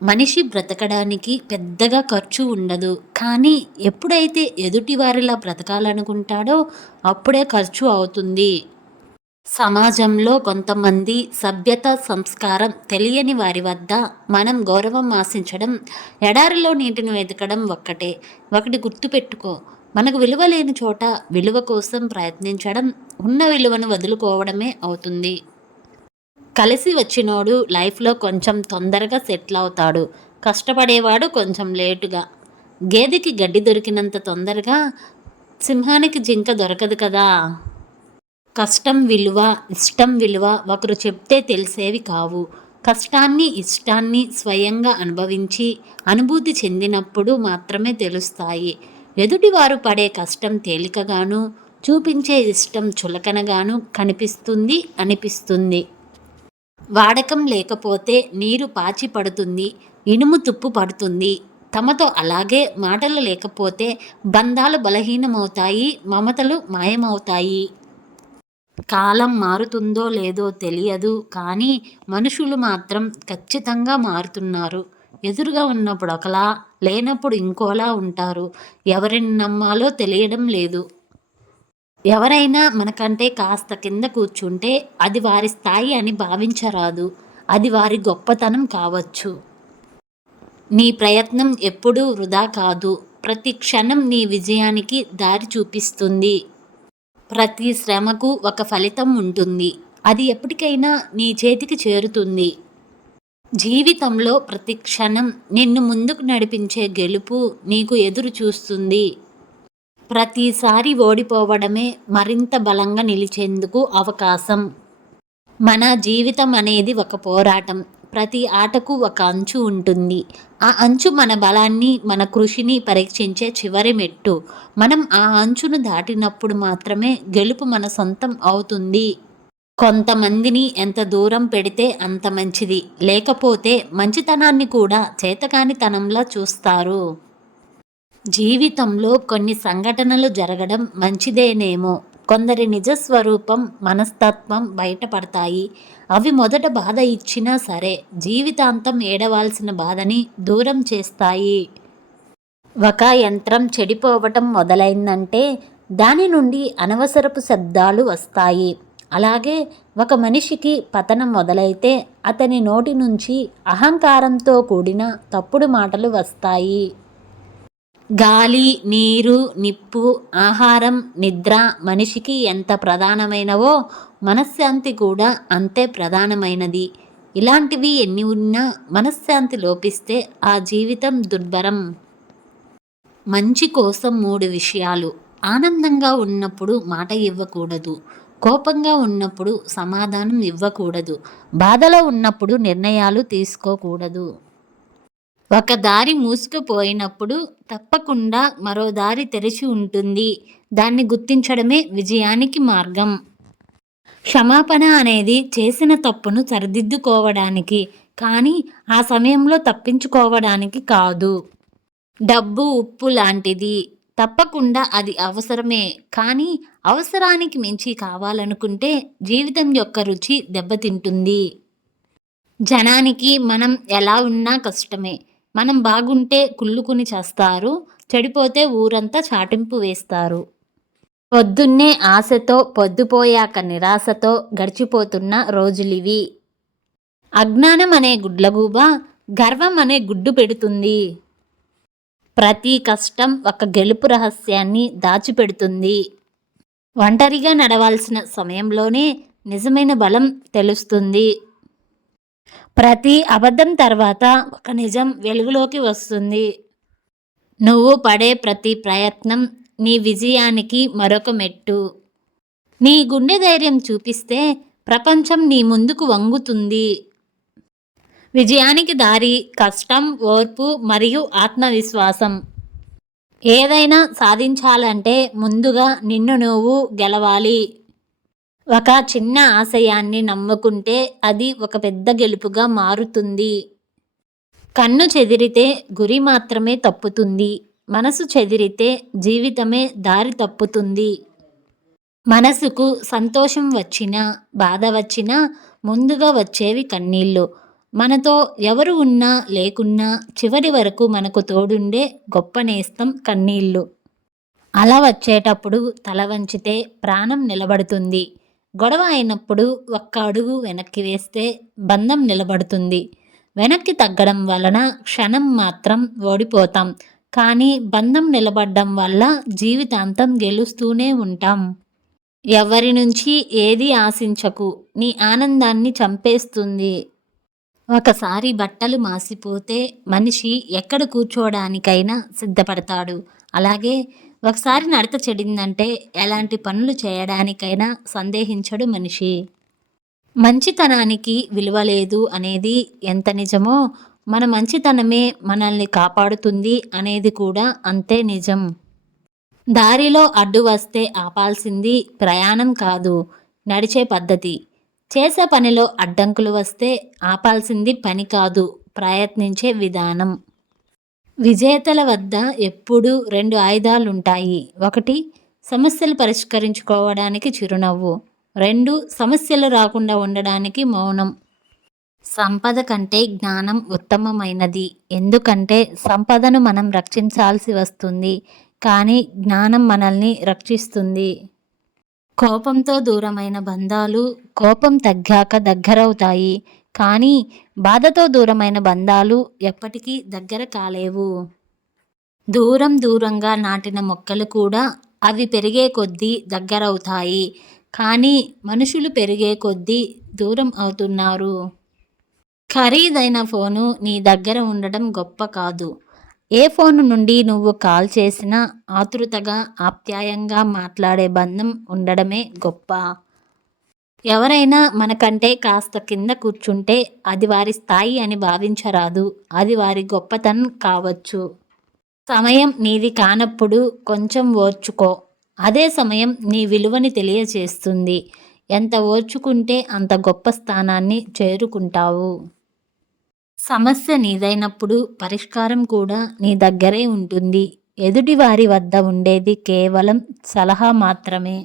మనిషి బ్రతకడానికి పెద్దగా ఖర్చు ఉండదు. కానీ ఎప్పుడైతే ఎదుటి వారిలా బ్రతకాలనుకుంటాడో అప్పుడే ఖర్చు అవుతుంది. సమాజంలో కొంతమంది సభ్యత సంస్కారం తెలియని వారి వద్ద మనం గౌరవం ఆశించడం ఎడారిలో నీటిని వెతకడం ఒక్కటే. ఒకటి గుర్తుపెట్టుకో మనకు విలువ లేని చోట విలువ కోసం ప్రయత్నించడం ఉన్న విలువను వదులుకోవడమే అవుతుంది. కలిసి వచ్చినోడు లైఫ్లో కొంచెం తొందరగా సెటిల్ అవుతాడు. కష్టపడేవాడు కొంచెం లేటుగా. గేదెకి గడ్డి దొరికినంత తొందరగా సింహానికి జింక దొరకదు కదా. కష్టం విలువ ఇష్టం విలువ ఒకరు చెప్తే తెలిసేవి కావు. కష్టాన్ని ఇష్టాన్ని స్వయంగా అనుభవించి అనుభూతి చెందినప్పుడు మాత్రమే తెలుస్తాయి. ఎదుటివారు పడే కష్టం తేలికగాను చూపించే ఇష్టం చులకనగాను కనిపిస్తుంది అనిపిస్తుంది. వాడకం లేకపోతే నీరు పాచి పడుతుంది ఇనుము తుప్పు పడుతుంది. తమతో అలాగే మాటలు లేకపోతే బంధాలు బలహీనమవుతాయి మమతలు మాయమవుతాయి. కాలం మారుతుందో లేదో తెలియదు కానీ మనుషులు మాత్రం ఖచ్చితంగా మారుతున్నారు. ఎదురుగా ఉన్నప్పుడు ఒకలా లేనప్పుడు ఇంకోలా ఉంటారు. ఎవరిని నమ్మాలో తెలియడం లేదు. ఎవరైనా మనకంటే కాస్త కింద కూర్చుంటే అది వారి స్థాయి అని భావించరాదు. అది వారి గొప్పతనం కావచ్చు. నీ ప్రయత్నం ఎప్పుడూ వృధా కాదు. ప్రతి క్షణం నీ విజయానికి దారి చూపిస్తుంది. ప్రతి శ్రమకు ఒక ఫలితం ఉంటుంది. అది ఎప్పటికైనా నీ చేతికి చేరుతుంది. జీవితంలో ప్రతి క్షణం నిన్ను ముందుకు నడిపించే గెలుపు నీకు ఎదురు చూస్తుంది ప్రతిసారి ఓడిపోవడమే మరింత బలంగా నిలిచేందుకు అవకాశం. మన జీవితం అనేది ఒక పోరాటం. ప్రతి ఆటకు ఒక అంచు ఉంటుంది. ఆ అంచు మన బలాన్ని మన కృషిని పరీక్షించే చివరి మెట్టు. మనం ఆ అంచును దాటినప్పుడు మాత్రమే గెలుపు మన సొంతం అవుతుంది. కొంతమందిని ఎంత దూరం పెడితే అంత మంచిది. లేకపోతే మంచితనాన్ని కూడా చేతకానితనంలా చూస్తారు. జీవితంలో కొన్ని సంఘటనలు జరగడం మంచిదేనేమో. కొందరి నిజ స్వరూపం మనస్తత్వం బయటపడతాయి. అవి మొదట బాధ ఇచ్చినా సరే జీవితాంతం ఏడవాల్సిన బాధని దూరం చేస్తాయి. ఒక యంత్రం చెడిపోవటం మొదలైందంటే దాని నుండి అనవసరపు శబ్దాలు వస్తాయి. అలాగే ఒక మనిషికి పతనం మొదలైతే అతని నోటి నుంచి అహంకారంతో కూడిన తప్పుడు మాటలు వస్తాయి. గాలి నీరు నిప్పు ఆహారం నిద్ర మనిషికి ఎంత ప్రధానమైనవో మనశ్శాంతి కూడా అంతే ప్రధానమైనది. ఇలాంటివి ఎన్ని ఉన్నా మనశ్శాంతి లోపిస్తే ఆ జీవితం దుర్భరం. మంచి కోసం మూడు విషయాలు. ఆనందంగా ఉన్నప్పుడు మాట ఇవ్వకూడదు. కోపంగా ఉన్నప్పుడు సమాధానం ఇవ్వకూడదు. బాధలో ఉన్నప్పుడు నిర్ణయాలు తీసుకోకూడదు. ఒక దారి మూసుకుపోయినప్పుడు తప్పకుండా మరో దారి తెరిచి ఉంటుంది. దాన్ని గుర్తించడమే విజయానికి మార్గం. క్షమాపణ అనేది చేసిన తప్పును సరిదిద్దుకోవడానికి కానీ ఆ సమయంలో తప్పించుకోవడానికి కాదు. డబ్బు ఉప్పు లాంటిది. తప్పకుండా అది అవసరమే. కానీ అవసరానికి మించి కావాలనుకుంటే జీవితం యొక్క రుచి దెబ్బతింటుంది. జనానికి మనం ఎలా ఉన్నా కష్టమే. మనం బాగుంటే కుళ్ళుకుని చేస్తారు చెడిపోతే ఊరంతా చాటింపు వేస్తారు. పొద్దున్నే ఆశతో పొద్దుపోయాక నిరాశతో గడిచిపోతున్న రోజులివి. అజ్ఞానం అనే గుడ్లగూబ గర్వం అనే గుడ్డు పెడుతుంది. ప్రతి కష్టం ఒక గెలుపు రహస్యాన్ని దాచిపెడుతుంది. ఒంటరిగా నడవాల్సిన సమయంలోనే నిజమైన బలం తెలుస్తుంది. ప్రతి అబద్ధం తర్వాత ఒక నిజం వెలుగులోకి వస్తుంది. నువ్వు పడే ప్రతి ప్రయత్నం నీ విజయానికి మరొక మెట్టు. నీ గుండె ధైర్యం చూపిస్తే ప్రపంచం నీ ముందుకు వంగుతుంది. విజయానికి దారి కష్టం ఓర్పు మరియు ఆత్మవిశ్వాసం. ఏదైనా సాధించాలంటే ముందుగా నిన్ను నువ్వు గెలవాలి. ఒక చిన్న ఆశయాన్ని నమ్ముకుంటే అది ఒక పెద్ద గెలుపుగా మారుతుంది. కన్ను చెదిరితే గురి మాత్రమే తప్పుతుంది. మనసు చెదిరితే జీవితమే దారి తప్పుతుంది. మనసుకు సంతోషం వచ్చినా బాధ వచ్చినా ముందుగా వచ్చేవి కన్నీళ్ళు. మనతో ఎవరు ఉన్నా లేకున్నా చివరి వరకు మనకు తోడుండే గొప్ప నేస్తం కన్నీళ్ళు. అలా వచ్చేటప్పుడు తల వంచితే ప్రాణం నిలబడుతుంది. గొడవ అయినప్పుడు ఒక్క అడుగు వెనక్కి వేస్తే బంధం నిలబడుతుంది. వెనక్కి తగ్గడం వలన క్షణం మాత్రం ఓడిపోతాం. కానీ బంధం నిలబడడం వల్ల జీవితాంతం గెలుస్తూనే ఉంటాం. ఎవరి నుంచి ఏది ఆశించకు నీ ఆనందాన్ని చంపేస్తుంది. ఒకసారి బట్టలు మాసిపోతే మనిషి ఎక్కడ కూర్చోవడానికైనా సిద్ధపడతాడు. అలాగే ఒకసారి నడత చెడిందంటే ఎలాంటి పనులు చేయడానికైనా సందేహించడు మనిషి. మంచితనానికి విలువ లేదు అనేది ఎంత నిజమో మన మంచితనమే మనల్ని కాపాడుతుంది అనేది కూడా అంతే నిజం. దారిలో అడ్డు వస్తే ఆపాల్సింది ప్రయాణం కాదు నడిచే పద్ధతి. చేసే పనిలో అడ్డంకులు వస్తే ఆపాల్సింది పని కాదు ప్రయత్నించే విధానం. విజేతల వద్ద ఎప్పుడూ రెండు ఆయుధాలుంటాయి. ఒకటి సమస్యలు పరిష్కరించుకోవడానికి చిరునవ్వు. రెండు సమస్యలు రాకుండా ఉండడానికి మౌనం. సంపద కంటే జ్ఞానం ఉత్తమమైనది. ఎందుకంటే సంపదను మనం రక్షించాల్సి వస్తుంది. కానీ జ్ఞానం మనల్ని రక్షిస్తుంది. కోపంతో దూరమైన బంధాలు కోపం తగ్గాక దగ్గరవుతాయి. కానీ బాధతో దూరమైన బంధాలు ఎప్పటికీ దగ్గర కాలేవు. దూరం దూరంగా నాటిన మొక్కలు కూడా అవి పెరిగే కొద్దీ దగ్గరవుతాయి. కానీ మనుషులు పెరిగే కొద్దీ దూరం అవుతున్నారు. ఖరీదైన ఫోను నీ దగ్గర ఉండడం గొప్ప కాదు. ఏ ఫోను నుండి నువ్వు కాల్ చేసినా ఆతృతగా ఆప్యాయంగా మాట్లాడే బంధం ఉండడమే గొప్ప. ఎవరైనా మనకంటే కాస్త కింద కూర్చుంటే అది వారి స్థాయి అని భావించరాదు. అది వారి గొప్పతనం కావచ్చు. సమయం నీది కానప్పుడు కొంచెం ఓర్చుకో. అదే సమయం నీ విలువని తెలియజేస్తుంది. ఎంత ఓర్చుకుంటే అంత గొప్ప స్థానాన్ని చేరుకుంటావు. సమస్య నీదైనప్పుడు పరిష్కారం కూడా నీ దగ్గరే ఉంటుంది. ఎదుటివారి వద్ద ఉండేది కేవలం సలహా మాత్రమే.